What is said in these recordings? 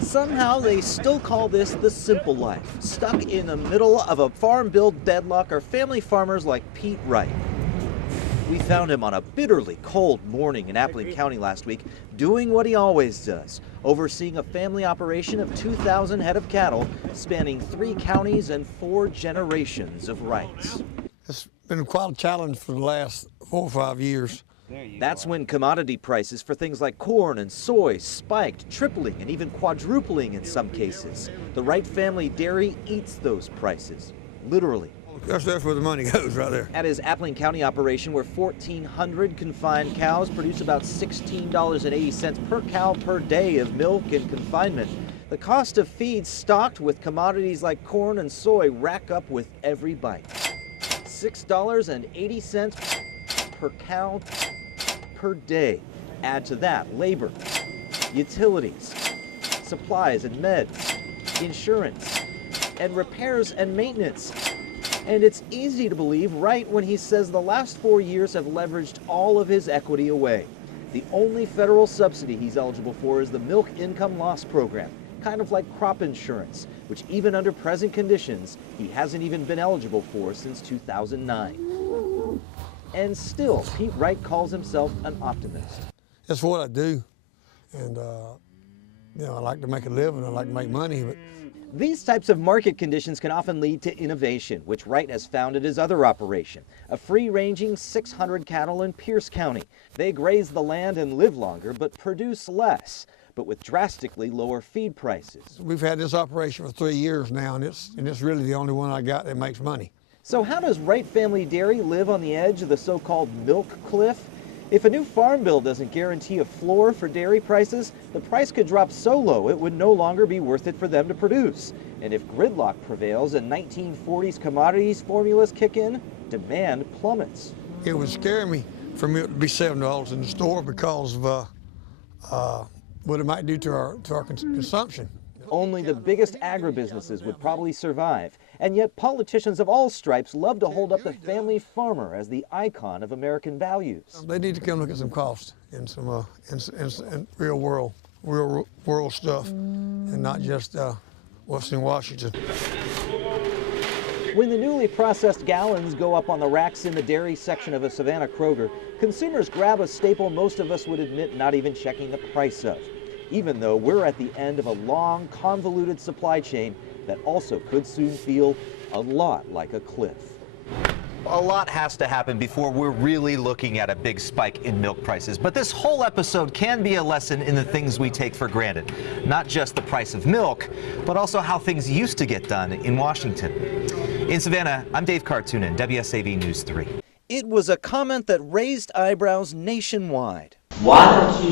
Somehow they still call this the simple life. Stuck in the middle of a farm bill deadlock are family farmers like Pete Wright. We found him on a bitterly cold morning in Appling County last week, doing what he always does, overseeing a family operation of 2,000 head of cattle, spanning 3 counties and 4 generations of Wrights. It's been quite a challenge for the last 4 or 5 years. That's when commodity prices for things like corn and soy spiked, tripling and even quadrupling in some cases. The Wright family dairy eats those prices, literally. That's where the money goes, right there. At his Appling County operation, where 1,400 confined cows produce about $16.80 per cow per day of milk and confinement, the cost of feed stocked with commodities like corn and soy rack up with every bite. $6.80 per cow per day. Add to that labor, utilities, supplies and meds, insurance, and repairs and maintenance. And it's easy to believe Wright when he says the last 4 years have leveraged all of his equity away. The only federal subsidy he's eligible for is the Milk Income Loss Program, kind of like crop insurance, which even under present conditions, he hasn't even been eligible for since 2009. And still, Pete Wright calls himself an optimist. That's what I do. And, I like to make a living, I like to make money, but these types of market conditions can often lead to innovation, which Wright has found at his other operation, a free-ranging 600 cattle in Pierce County. They graze the land and live longer, but produce less, but with drastically lower feed prices. We've had this operation for 3 years now, and it's really the only one I got that makes money. So how does Wright Family Dairy live on the edge of the so-called milk cliff? If a new farm bill doesn't guarantee a floor for dairy prices, the price could drop so low it would no longer be worth it for them to produce. And if gridlock prevails and 1940s commodities formulas kick in, demand plummets. It would scare me for milk to be $7 in the store because of what it might do to our consumption. Only the biggest agribusinesses would probably survive, and yet politicians of all stripes love to hold up the family farmer as the icon of American values. They need to come look at some cost and some in real world stuff, and not just what's in Washington. When the newly processed gallons go up on the racks in the dairy section of a Savannah Kroger, consumers grab a staple most of us would admit not even checking the price of, even though we're at the end of a long, convoluted supply chain that also could soon feel a lot like a cliff. A lot has to happen before we're really looking at a big spike in milk prices. But this whole episode can be a lesson in the things we take for granted. Not just the price of milk, but also how things used to get done in Washington. In Savannah, I'm Dave Kartunen, WSAV News 3. It was a comment that raised eyebrows nationwide. Why don't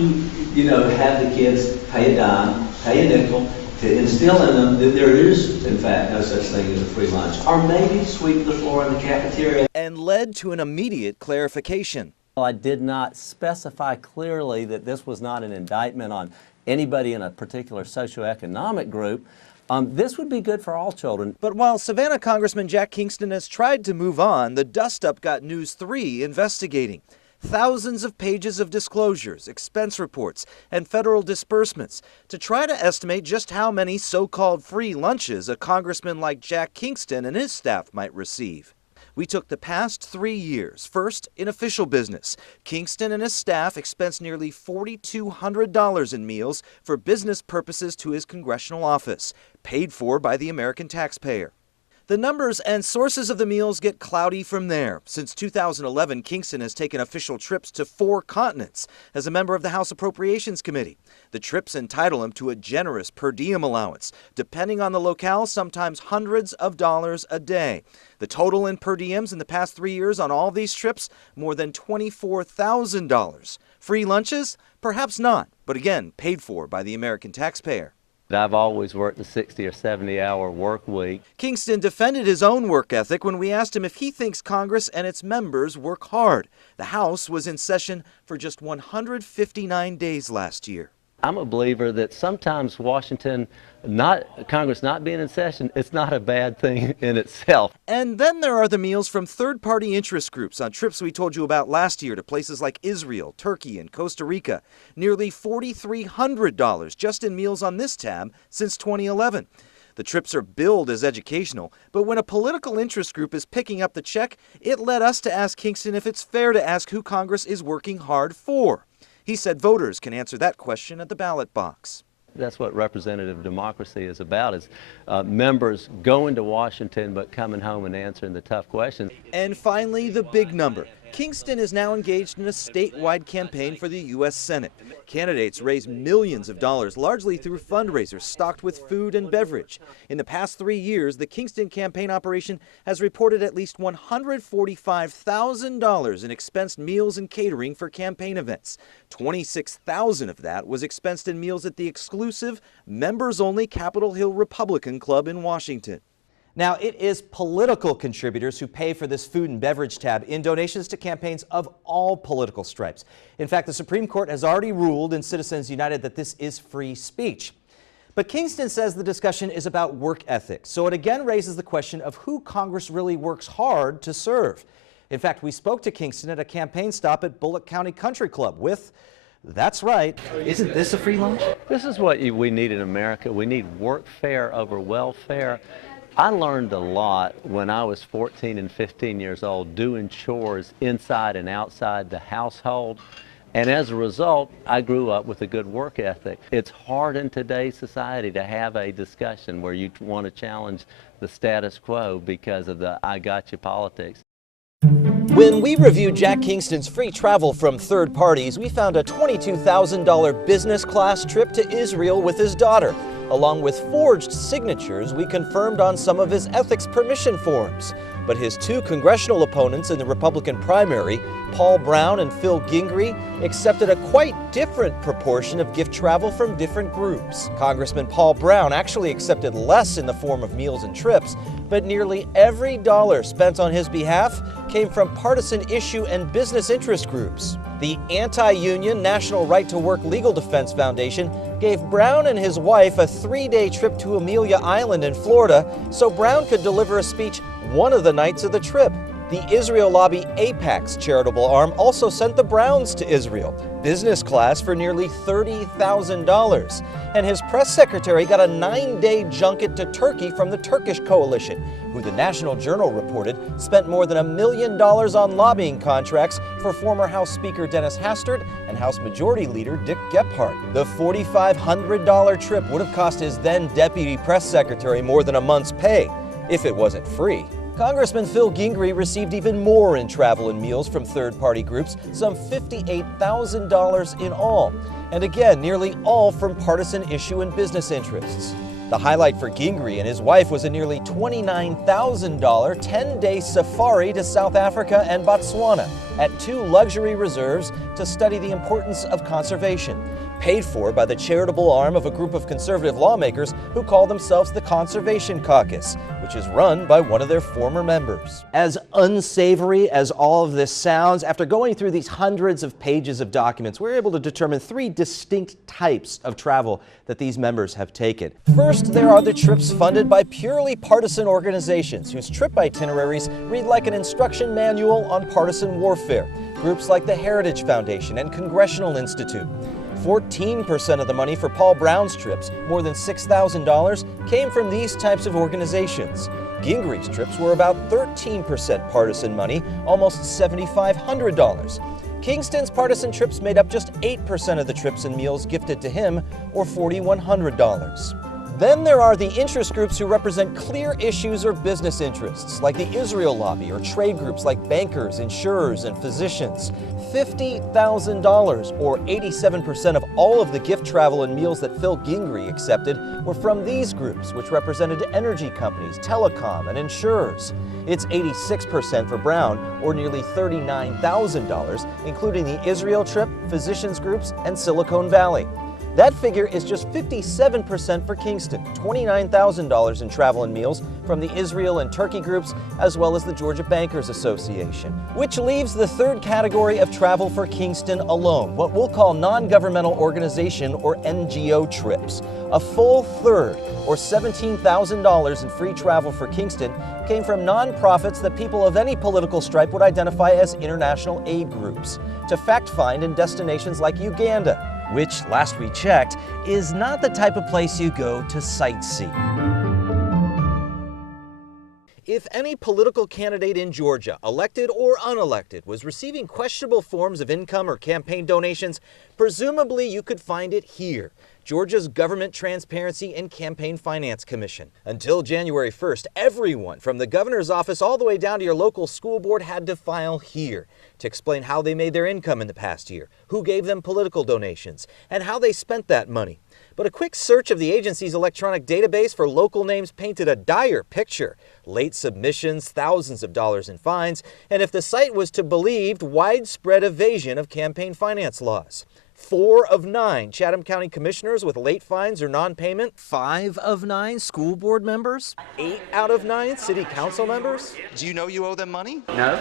you have the kids pay a dime, pay a nickel, to instill in them that there is, in fact, no such thing as a free lunch, or maybe sweep the floor in the cafeteria. And led to an immediate clarification. Well, I did not specify clearly that this was not an indictment on anybody in a particular socioeconomic group. This would be good for all children. But while Savannah Congressman Jack Kingston has tried to move on, the dust-up got News 3 investigating. Thousands of pages of disclosures, expense reports, and federal disbursements to try to estimate just how many so-called free lunches a congressman like Jack Kingston and his staff might receive. We took the past 3 years. First, in official business. Kingston and his staff expensed nearly $4,200 in meals for business purposes to his congressional office, paid for by the American taxpayer. The numbers and sources of the meals get cloudy from there. Since 2011, Kingston has taken official trips to 4 continents as a member of the House Appropriations Committee. The trips entitle him to a generous per diem allowance, depending on the locale, sometimes hundreds of dollars a day. The total in per diems in the past 3 years on all these trips, more than $24,000. Free lunches? Perhaps not, but again, paid for by the American taxpayer. I've always worked a 60 or 70-hour work week. Kingston defended his own work ethic when we asked him if he thinks Congress and its members work hard. The House was in session for just 159 days last year. I'm a believer that sometimes Congress not being in session, it's not a bad thing in itself. And then there are the meals from third-party interest groups on trips we told you about last year to places like Israel, Turkey, and Costa Rica. Nearly $4,300 just in meals on this tab since 2011. The trips are billed as educational, but when a political interest group is picking up the check, it led us to ask Kingston if it's fair to ask who Congress is working hard for. He said voters can answer that question at the ballot box. That's what representative democracy is about, is members going to Washington but coming home and answering the tough questions. And finally, the big number. Kingston is now engaged in a statewide campaign for the U.S. Senate. Candidates raise millions of dollars, largely through fundraisers stocked with food and beverage. In the past 3 years, the Kingston campaign operation has reported at least $145,000 in expensed meals and catering for campaign events. $26,000 of that was expensed in meals at the exclusive, members-only Capitol Hill Republican Club in Washington. Now, it is political contributors who pay for this food and beverage tab in donations to campaigns of all political stripes. In fact, the Supreme Court has already ruled in Citizens United that this is free speech. But Kingston says the discussion is about work ethic, so it again raises the question of who Congress really works hard to serve. In fact, we spoke to Kingston at a campaign stop at Bullock County Country Club with, that's right, isn't this a free lunch? This is what we need in America. We need workfare over welfare. I learned a lot when I was 14 and 15 years old doing chores inside and outside the household. And as a result, I grew up with a good work ethic. It's hard in today's society to have a discussion where you want to challenge the status quo because of the I got you politics. When we reviewed Jack Kingston's free travel from third parties, we found a $22,000 business class trip to Israel with his daughter. Along with forged signatures, we confirmed on some of his ethics permission forms. But his two congressional opponents in the Republican primary, Paul Brown and Phil Gingrey, accepted a quite different proportion of gift travel from different groups. Congressman Paul Brown actually accepted less in the form of meals and trips, but nearly every dollar spent on his behalf came from partisan issue and business interest groups. The anti-union National Right to Work Legal Defense Foundation gave Brown and his wife a 3-day trip to Amelia Island in Florida so Brown could deliver a speech one of the nights of the trip. The Israel lobby AIPAC's charitable arm also sent the Browns to Israel, business class for nearly $30,000. And his press secretary got a 9-day junket to Turkey from the Turkish coalition, who the National Journal reported spent more than $1 million on lobbying contracts for former House Speaker Dennis Hastert and House Majority Leader Dick Gephardt. The $4,500 trip would have cost his then deputy press secretary more than a month's pay, if it wasn't free. Congressman Phil Gingrey received even more in travel and meals from third-party groups, some $58,000 in all, and again, nearly all from partisan issue and business interests. The highlight for Gingrey and his wife was a nearly $29,000 10-day safari to South Africa and Botswana at 2 luxury reserves to study the importance of conservation, paid for by the charitable arm of a group of conservative lawmakers who call themselves the Conservation Caucus, which is run by one of their former members. As unsavory as all of this sounds, after going through these hundreds of pages of documents, we're able to determine 3 distinct types of travel that these members have taken. First, there are the trips funded by purely partisan organizations whose trip itineraries read like an instruction manual on partisan warfare. Groups like the Heritage Foundation and Congressional Institute. 14% of the money for Paul Brown's trips, more than $6,000, came from these types of organizations. Gingrey's trips were about 13% partisan money, almost $7,500. Kingston's partisan trips made up just 8% of the trips and meals gifted to him, or $4,100. Then there are the interest groups who represent clear issues or business interests, like the Israel lobby or trade groups like bankers, insurers, and physicians. $50,000, or 87% of all of the gift travel and meals that Phil Gingrey accepted, were from these groups, which represented energy companies, telecom, and insurers. It's 86% for Brown, or nearly $39,000, including the Israel trip, physicians groups, and Silicon Valley. That figure is just 57% for Kingston, $29,000 in travel and meals from the Israel and Turkey groups, as well as the Georgia Bankers Association. Which leaves the third category of travel for Kingston alone, what we'll call non-governmental organization or NGO trips. A full third, or $17,000 in free travel for Kingston, came from nonprofits that people of any political stripe would identify as international aid groups, to fact-find in destinations like Uganda, which, last we checked, is not the type of place you go to sightsee. If any political candidate in Georgia, elected or unelected, was receiving questionable forms of income or campaign donations, presumably you could find it here, Georgia's Government Transparency and Campaign Finance Commission. Until January 1st, everyone from the governor's office all the way down to your local school board had to file here to explain how they made their income in the past year, who gave them political donations, and how they spent that money. But a quick search of the agency's electronic database for local names painted a dire picture. Late submissions, thousands of dollars in fines, and if the site was to be believed, widespread evasion of campaign finance laws. 4 of 9 Chatham County commissioners with late fines or non-payment. 5 of 9 school board members. 8 out of 9 city council members. Do you know you owe them money? No.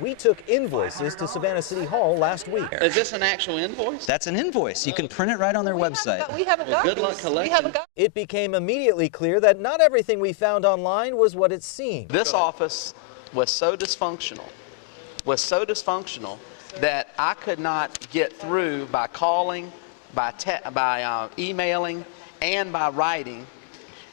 We took invoices to Savannah City Hall last week. Is this an actual invoice? That's an invoice. You can print it right on their website. We haven't got Good luck these. collecting. It became immediately clear that not everything we found online was what it seemed. This office was so dysfunctional, that I could not get through by calling, by emailing, and by writing.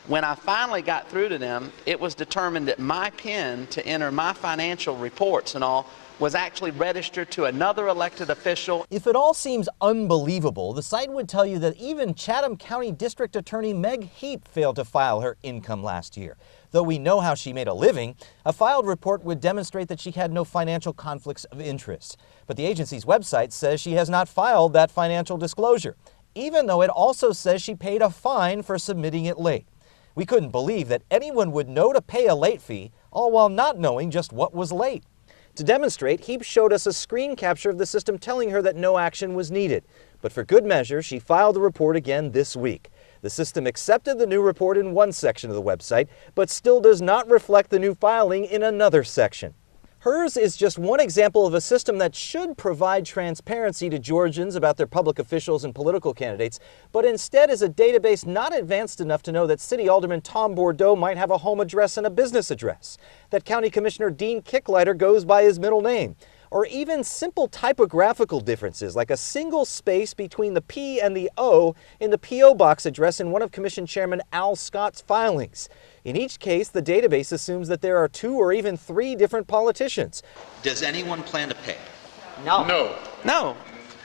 When I finally got through to them, it was determined that my PIN to enter my financial reports and all was actually registered to another elected official. If it all seems unbelievable, the site would tell you that even Chatham County District Attorney Meg Heap failed to file her income last year. Though we know how she made a living, a filed report would demonstrate that she had no financial conflicts of interest. But the agency's website says she has not filed that financial disclosure, even though it also says she paid a fine for submitting it late. We couldn't believe that anyone would know to pay a late fee, all while not knowing just what was late. To demonstrate, Heap showed us a screen capture of the system telling her that no action was needed. But for good measure, she filed the report again this week. The system accepted the new report in one section of the website, but still does not reflect the new filing in another section. Hers is just one example of a system that should provide transparency to Georgians about their public officials and political candidates, but instead is a database not advanced enough to know that City Alderman Tom Bordeaux might have a home address and a business address, that County Commissioner Dean Kicklighter goes by his middle name, or even simple typographical differences like a single space between the P and the O in the P.O. Box address in one of Commission Chairman Al Scott's filings. In each case, the database assumes that there are 2 or even 3 different politicians. Does anyone plan to pay? No. No.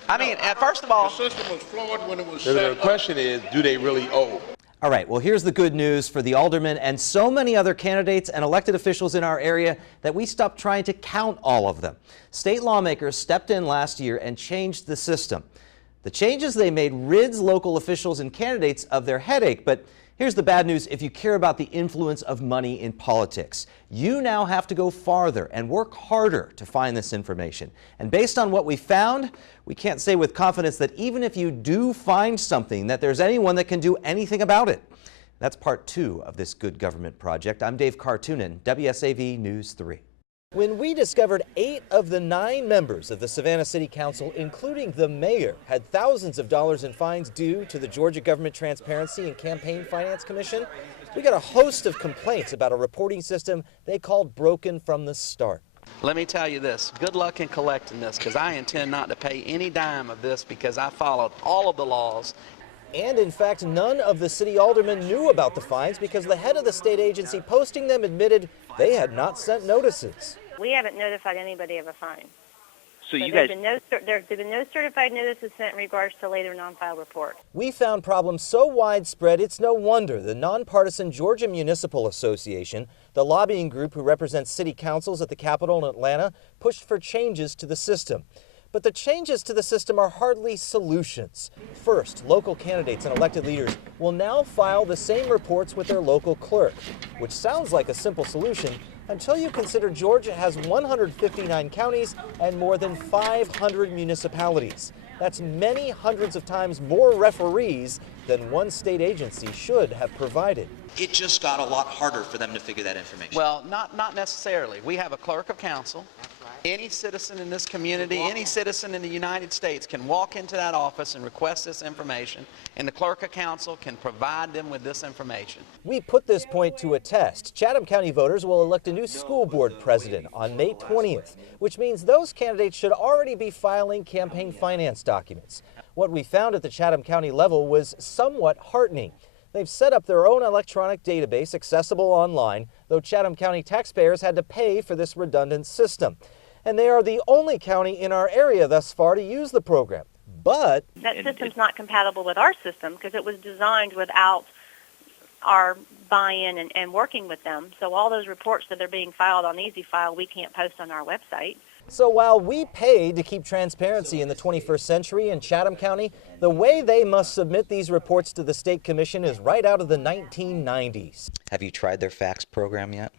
I mean, first of all, The system was flawed when it was set up. The question is, do they really owe? All right, well, here's the good news for the aldermen and so many other candidates and elected officials in our area that we stopped trying to count all of them. State lawmakers stepped in last year and changed the system. The changes they made rids local officials and candidates of their headache, but here's the bad news if you care about the influence of money in politics. You now have to go farther and work harder to find this information. And based on what we found, we can't say with confidence that even if you do find something, that there's anyone that can do anything about it. That's part 2 of this Good Government Project. I'm Dave Kartunen, WSAV News 3. When we discovered 8 of the 9 members of the Savannah City Council, including the mayor, had thousands of dollars in fines due to the Georgia Government Transparency and Campaign Finance Commission, we got a host of complaints about a reporting system they called broken from the start. let me tell you this, good luck in collecting this, because I intend not to pay any dime of this because I followed all of the laws. And in fact, none of the city aldermen knew about the fines because the head of the state agency posting them admitted they had not sent notices. We haven't notified anybody of a fine. So you guys... There have been no certified notices sent in regards to later non-filed report. We found problems so widespread, it's no wonder the nonpartisan Georgia Municipal Association, the lobbying group who represents city councils at the Capitol in Atlanta, pushed for changes to the system. But the changes to the system are hardly solutions. First, local candidates and elected leaders will now file the same reports with their local clerk, which sounds like a simple solution until you consider Georgia has 159 counties and more than 500 municipalities. That's many hundreds of times more referees than one state agency should have provided. It just got a lot harder for them to figure that information. Well, not necessarily. We have a clerk of council. Any citizen in this community, any citizen in the United States can walk into that office and request this information, and the clerk of council can provide them with this information. We put this point to a test. Chatham County voters will elect a new school board president on May 20th, which means those candidates should already be filing campaign finance documents. What we found at the Chatham County level was somewhat heartening. They've set up their own electronic database accessible online, though Chatham County taxpayers had to pay for this redundant system. And they are the only county in our area thus far to use the program. But that system's not compatible with our system because it was designed without our buy-in and working with them. So all those reports that are being filed on EasyFile, we can't post on our website. So while we pay to keep transparency in the 21st century in Chatham County, the way they must submit these reports to the State Commission is right out of the 1990s. Have you tried their fax program yet?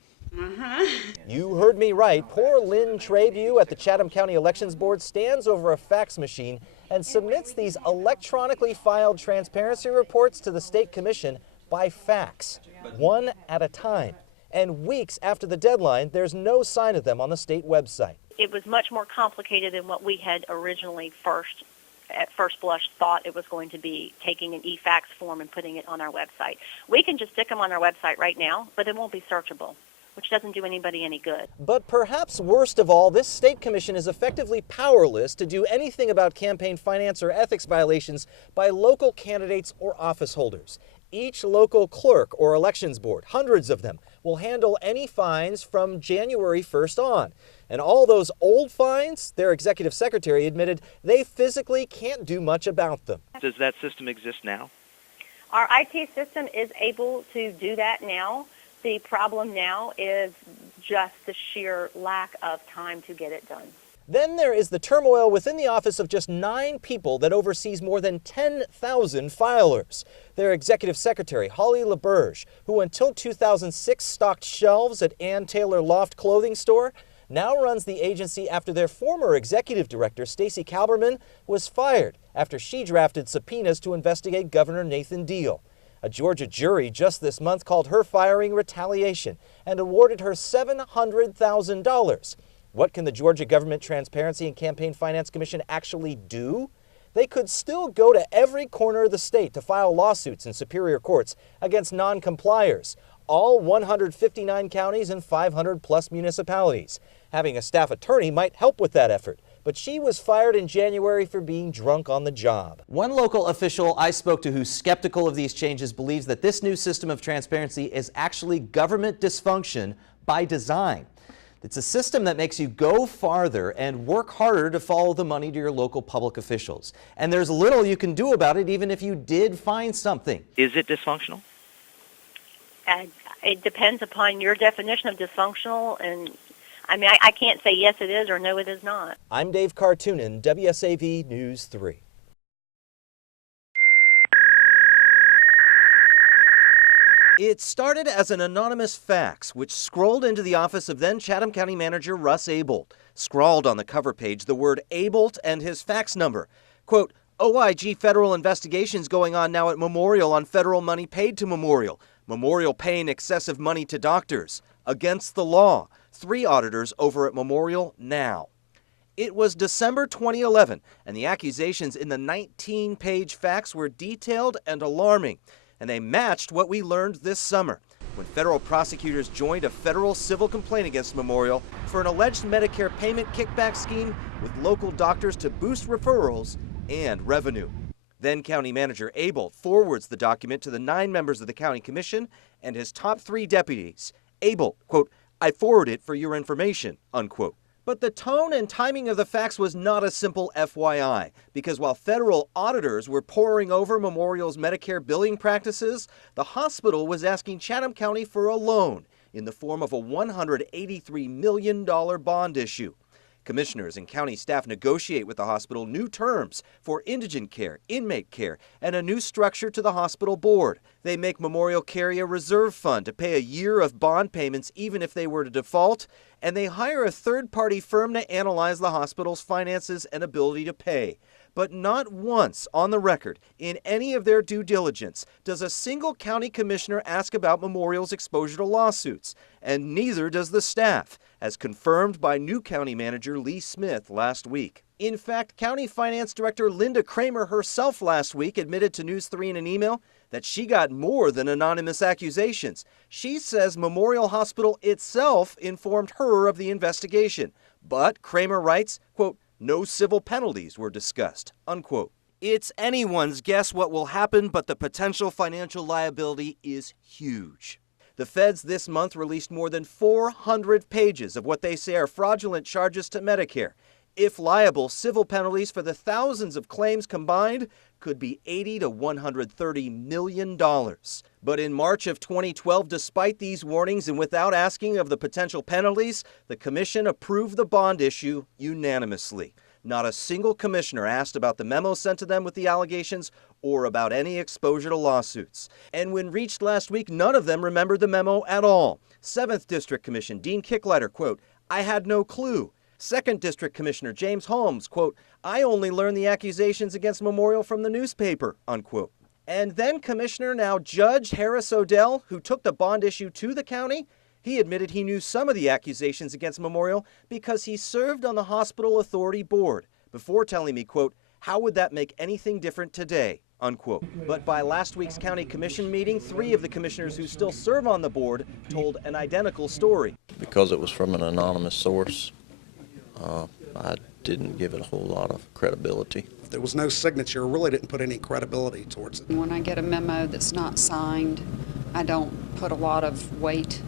You heard me right. Poor Lynn Trabue at the Chatham County Elections Board stands over a fax machine and submits these electronically filed transparency reports to the State Commission by fax, one at a time. And weeks after the deadline, there's no sign of them on the state website. It was much more complicated than what we had originally at first blush thought it was going to be, taking an e-fax form and putting it on our website. We can just stick them on our website right now, but it won't be searchable, which doesn't do anybody any good. But perhaps worst of all, this state commission is effectively powerless to do anything about campaign finance or ethics violations by local candidates or office holders. Each local clerk or elections board, hundreds of them, will handle any fines from January 1st on. And all those old fines, their executive secretary admitted they physically can't do much about them. Does that system exist now? Our IT system is able to do that now. The problem now is just the sheer lack of time to get it done. Then there is the turmoil within the office of just 9 people that oversees more than 10,000 filers. Their executive secretary, Holly LaBerge, who until 2006 stocked shelves at Ann Taylor Loft clothing store, now runs the agency after their former executive director, Stacey Kalberman, was fired after she drafted subpoenas to investigate Governor Nathan Deal. A Georgia jury just this month called her firing retaliation and awarded her $700,000. What can the Georgia Government Transparency and Campaign Finance Commission actually do? They could still go to every corner of the state to file lawsuits in superior courts against non-compliers, all 159 counties and 500-plus municipalities. Having a staff attorney might help with that effort, but she was fired in January for being drunk on the job. One local official I spoke to who's skeptical of these changes believes that this new system of transparency is actually government dysfunction by design. It's a system that makes you go farther and work harder to follow the money to your local public officials. And there's little you can do about it even if you did find something. Is it dysfunctional? It depends upon your definition of dysfunctional, and I can't say yes it is or no it is not. I'm Dave Kartunen, WSAV News 3. It started as an anonymous fax, which scrolled into the office of then Chatham County Manager Russ Abelt. Scrawled on the cover page the word Abelt and his fax number. Quote, OIG federal investigations going on now at Memorial on federal money paid to Memorial. Memorial paying excessive money to doctors. Against the law. 3 auditors over at Memorial now. It was December 2011, and the accusations in the 19-page fax were detailed and alarming. And they matched what we learned this summer, when federal prosecutors joined a federal civil complaint against Memorial for an alleged Medicare payment kickback scheme with local doctors to boost referrals and revenue. Then County Manager Abelt forwards the document to the 9 members of the County Commission and his top 3 deputies. Abelt, quote, I forward it for your information, unquote. But the tone and timing of the fax was not a simple FYI, because while federal auditors were poring over Memorial's Medicare billing practices, the hospital was asking Chatham County for a loan in the form of a $183 million bond issue. Commissioners and county staff negotiate with the hospital new terms for indigent care, inmate care, and a new structure to the hospital board. They make Memorial carry a reserve fund to pay a year of bond payments even if they were to default, and they hire a third-party firm to analyze the hospital's finances and ability to pay. But not once on the record in any of their due diligence does a single county commissioner ask about Memorial's exposure to lawsuits, and neither does the staff, as confirmed by new county manager Lee Smith last week. In fact, County Finance Director Linda Kramer herself last week admitted to News 3 in an email that she got more than anonymous accusations. She says Memorial Hospital itself informed her of the investigation. But, Kramer writes, quote, no civil penalties were discussed, unquote. It's anyone's guess what will happen, but the potential financial liability is huge. The feds this month released more than 400 pages of what they say are fraudulent charges to Medicare. If liable, civil penalties for the thousands of claims combined could be $80 to $130 million. But in March of 2012, despite these warnings and without asking of the potential penalties, the commission approved the bond issue unanimously. Not a single commissioner asked about the memo sent to them with the allegations or about any exposure to lawsuits. And when reached last week, none of them remembered the memo at all. 7th District Commission Dean Kicklighter, quote, I had no clue. 2nd District Commissioner James Holmes, quote, I only learned the accusations against Memorial from the newspaper, unquote. And then Commissioner, now Judge Harris Odell, who took the bond issue to the county, he admitted he knew some of the accusations against Memorial because he served on the Hospital Authority Board, before telling me, quote, how would that make anything different today, unquote. But by last week's county commission meeting, 3 of the commissioners who still serve on the board told an identical story. Because it was from an anonymous source, I didn't give it a whole lot of credibility. There was no signature, really didn't put any credibility towards it. When I get a memo that's not signed, I don't put a lot of weight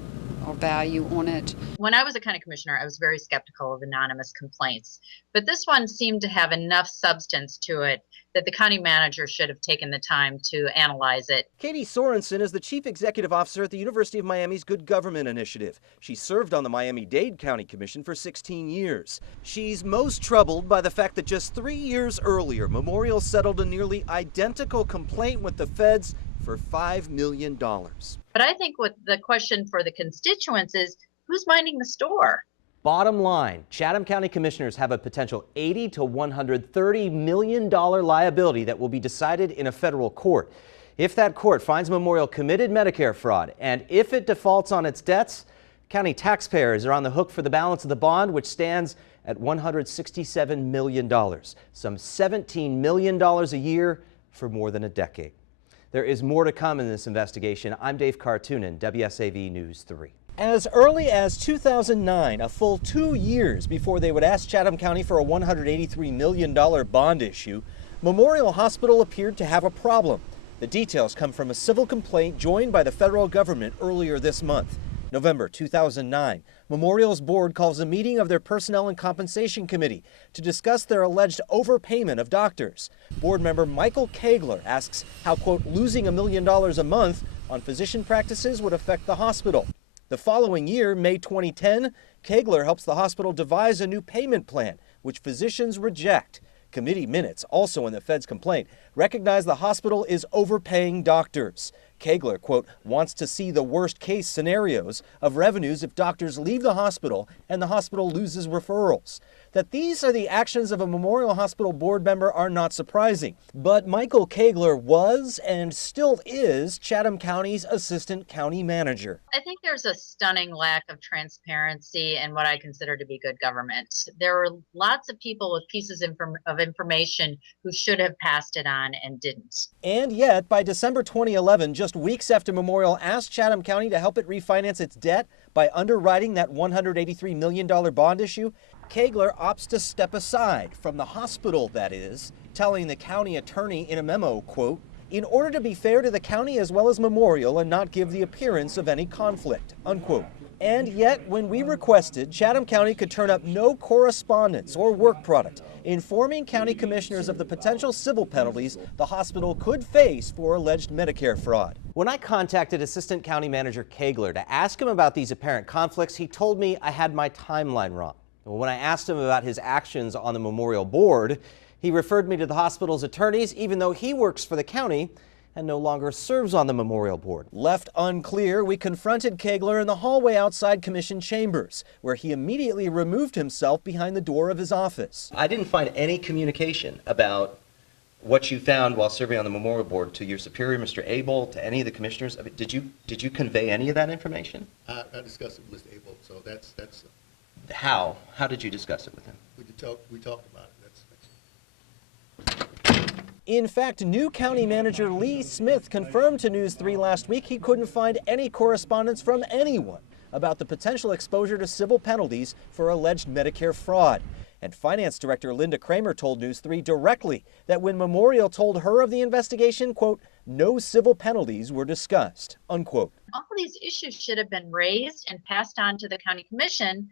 or value on it. When I was a county commissioner, I was very skeptical of anonymous complaints, but this one seemed to have enough substance to it that the county manager should have taken the time to analyze it. Katie Sorensen is the Chief Executive Officer at the University of Miami's Good Government Initiative. She served on the Miami-Dade County Commission for 16 years. She's most troubled by the fact that just 3 years earlier, Memorial settled a nearly identical complaint with the feds for $5 million. But I think what the question for the constituents is, who's minding the store? Bottom line, Chatham County Commissioners have a potential $80 to $130 million liability that will be decided in a federal court. If that court finds Memorial committed Medicare fraud, and if it defaults on its debts, county taxpayers are on the hook for the balance of the bond, which stands at $167 million, some $17 million a year for more than a decade. There is more to come in this investigation. I'm Dave Kartunen, WSAV News 3. As early as 2009, a full 2 years before they would ask Chatham County for a $183 million bond issue, Memorial Hospital appeared to have a problem. The details come from a civil complaint joined by the federal government earlier this month. November 2009, Memorial's board calls a meeting of their Personnel and Compensation Committee to discuss their alleged overpayment of doctors. Board member Michael Kegler asks how, quote, losing $1 million a month on physician practices would affect the hospital. The following year, May 2010, Kegler helps the hospital devise a new payment plan, which physicians reject. Committee minutes, also in the Fed's complaint, recognize the hospital is overpaying doctors. Kegler, quote, wants to see the worst case scenarios of revenues if doctors leave the hospital and the hospital loses referrals. That these are the actions of a Memorial Hospital board member are not surprising. But Michael Kegler was and still is Chatham County's assistant county manager. I think there's a stunning lack of transparency in what I consider to be good government. There are lots of people with pieces of information who should have passed it on and didn't. And yet, by December 2011, just weeks after Memorial asked Chatham County to help it refinance its debt by underwriting that $183 million bond issue, Kegler opts to step aside from the hospital, that is, telling the county attorney in a memo, quote, in order to be fair to the county as well as Memorial and not give the appearance of any conflict, unquote. And yet, when we requested, Chatham County could turn up no correspondence or work product informing county commissioners of the potential civil penalties the hospital could face for alleged Medicare fraud. When I contacted Assistant County Manager Kegler to ask him about these apparent conflicts, he told me I had my timeline wrong. When I asked him about his actions on the Memorial Board, he referred me to the hospital's attorneys, even though he works for the county and no longer serves on the memorial board. Left unclear, we confronted Kegler in the hallway outside commission chambers, where he immediately removed himself behind the door of his office. I didn't find any communication about what you found while serving on the memorial board to your superior, Mr. Abel, to any of the commissioners. I mean, did you convey any of that information? I discussed it with Mr. Abel, so that's How did you discuss it with him? we talked about it. In fact, new County Manager Lee Smith confirmed to News 3 last week he couldn't find any correspondence from anyone about the potential exposure to civil penalties for alleged Medicare fraud. And Finance Director Linda Kramer told News 3 directly that when Memorial told her of the investigation, quote, no civil penalties were discussed, unquote. All of these issues should have been raised and passed on to the county commission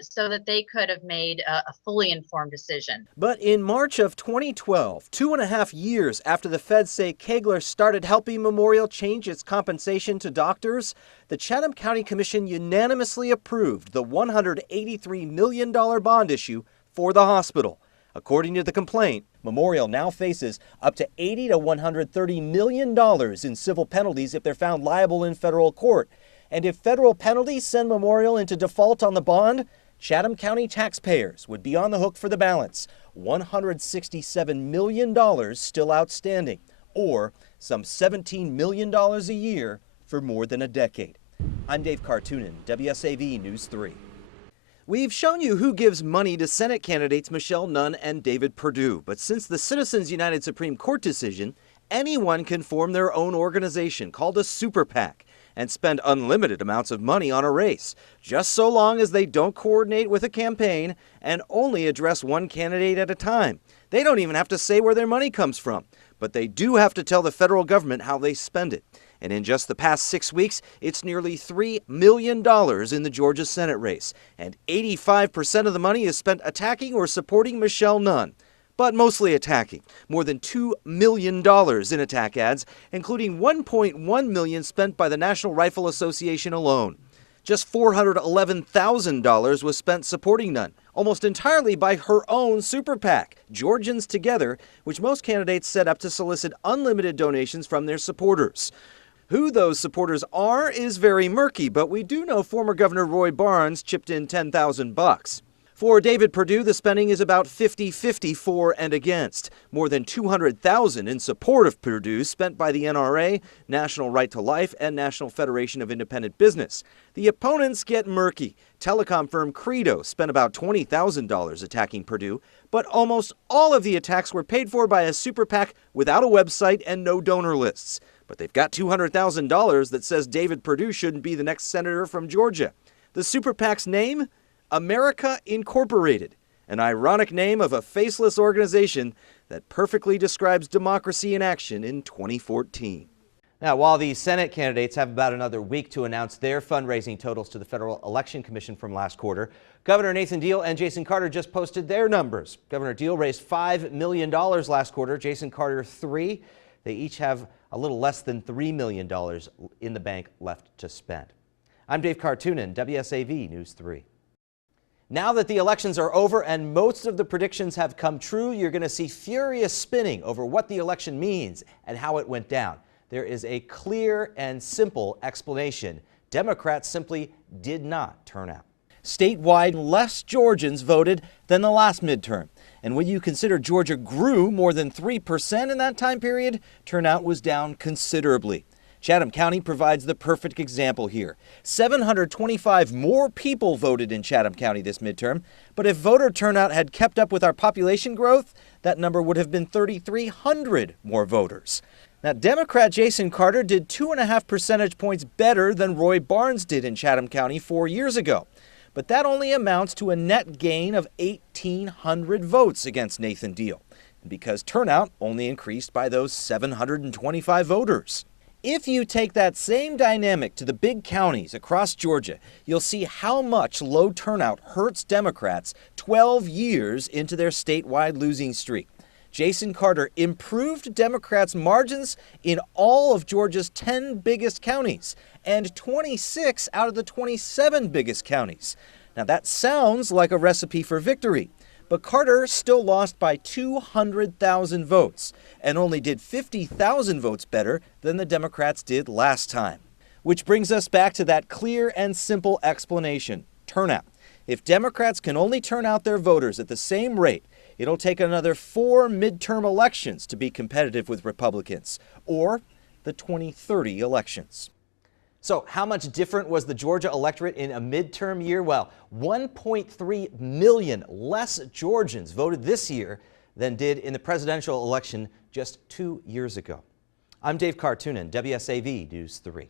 so that they could have made a fully informed decision. But in March of 2012, 2.5 years after the feds say Kegler started helping Memorial change its compensation to doctors, the Chatham County Commission unanimously approved the $183 million bond issue for the hospital. According to the complaint, Memorial now faces up to $80 to $130 million in civil penalties if they're found liable in federal court. And if federal penalties send Memorial into default on the bond, Chatham County taxpayers would be on the hook for the balance, $167 million still outstanding, or some $17 million a year for more than a decade. I'm Dave Kartunen, WSAV News 3. We've shown you who gives money to Senate candidates Michelle Nunn and David Perdue, but since the Citizens United Supreme Court decision, anyone can form their own organization called a super PAC and spend unlimited amounts of money on a race, just so long as they don't coordinate with a campaign and only address one candidate at a time. They don't even have to say where their money comes from, but they do have to tell the federal government how they spend it. And in just the past 6 weeks, it's nearly $3 million in the Georgia Senate race. And 85% of the money is spent attacking or supporting Michelle Nunn. But mostly attacking. More than $2 million in attack ads, including $1.1 million spent by the National Rifle Association alone. Just $411,000 was spent supporting Nunn, almost entirely by her own super PAC, Georgians Together, which most candidates set up to solicit unlimited donations from their supporters. Who those supporters are is very murky, but we do know former Governor Roy Barnes chipped in $10,000. For David Perdue, the spending is about 50-50 for and against. More than $200,000 in support of Perdue spent by the NRA, National Right to Life, and National Federation of Independent Business. The opponents get murky. Telecom firm Credo spent about $20,000 attacking Perdue, but almost all of the attacks were paid for by a super PAC without a website and no donor lists. But they've got $200,000 that says David Perdue shouldn't be the next senator from Georgia. The super PAC's name? America Incorporated, an ironic name of a faceless organization that perfectly describes democracy in action in 2014. Now, while the Senate candidates have about another week to announce their fundraising totals to the Federal Election Commission from last quarter, Governor Nathan Deal and Jason Carter just posted their numbers. Governor Deal raised $5 million last quarter, Jason Carter $3 million. They each have a little less than $3 million in the bank left to spend. I'm Dave Kartunen, WSAV News 3. Now that the elections are over and most of the predictions have come true, you're going to see furious spinning over what the election means and how it went down. There is a clear and simple explanation. Democrats simply did not turn out. Statewide, less Georgians voted than the last midterm. And when you consider Georgia grew more than 3% in that time period, turnout was down considerably. Chatham County provides the perfect example here. 725 more people voted in Chatham County this midterm, but if voter turnout had kept up with our population growth, that number would have been 3,300 more voters. Now, Democrat Jason Carter did 2.5 percentage points better than Roy Barnes did in Chatham County 4 years ago. But that only amounts to a net gain of 1,800 votes against Nathan Deal, because turnout only increased by those 725 voters. If you take that same dynamic to the big counties across Georgia, you'll see how much low turnout hurts Democrats 12 years into their statewide losing streak. Jason Carter improved Democrats' margins in all of Georgia's 10 biggest counties and 26 out of the 27 biggest counties. Now that sounds like a recipe for victory, But Carter still lost by 200,000 votes and only did 50,000 votes better than the Democrats did last time. Which brings us back to that clear and simple explanation: turnout. If Democrats can only turn out their voters at the same rate, it'll take another 4 midterm elections to be competitive with Republicans, or the 2030 elections. So how much different was the Georgia electorate in a midterm year? Well, 1.3 million less Georgians voted this year than did in the presidential election just 2 years ago. I'm Dave Kartunen, WSAV News 3.